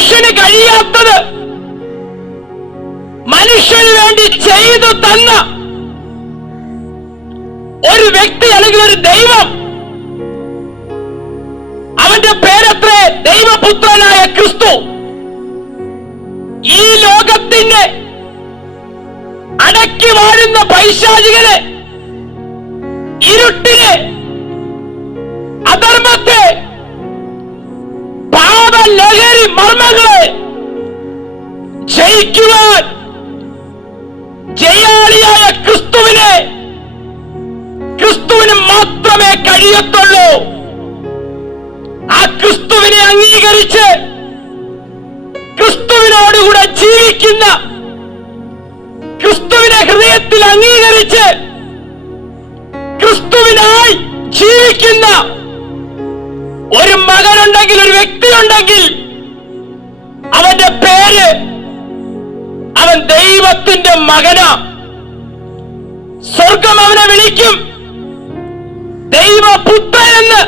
മനുഷ്യന് കഴിയാത്തത് മനുഷ്യന് വേണ്ടി ചെയ്തു തന്ന ഒരു വ്യക്തി അല്ലെങ്കിൽ ഒരു ദൈവം, അവന്റെ പേരത്രേ ദൈവപുത്രനായ ക്രിസ്തു. ഈ ലോകത്തിന്റെ അടക്കി വാഴുന്ന പൈശാചികനെ, ഇരുട്ടിനെ, അധർമ്മത്തെ, പാപലഹരി മർമ്മങ്ങളെ ജയിക്കുവാൻ ജയാളിയായ ക്രിസ്തുവിന് മാത്രമേ കഴിയത്തുള്ളൂ. ആ ക്രിസ്തുവിനെ അംഗീകരിച്ച് ക്രിസ്തുവിനോടുകൂടെ ജീവിക്കുന്ന, ക്രിസ്തുവിനെ ഹൃദയത്തിൽ അംഗീകരിച്ച് ക്രിസ്തുവിനായി ജീവിക്കുന്ന ഒരു മകനുണ്ടെങ്കിൽ, ഒരു വ്യക്തിയുണ്ടെങ്കിൽ, അവന്റെ പേര്, അവൻ ദൈവത്തിന്റെ മകനാ. സ്വർഗം അവനെ വിളിക്കും ദൈവപുത്രൻ എന്ന്.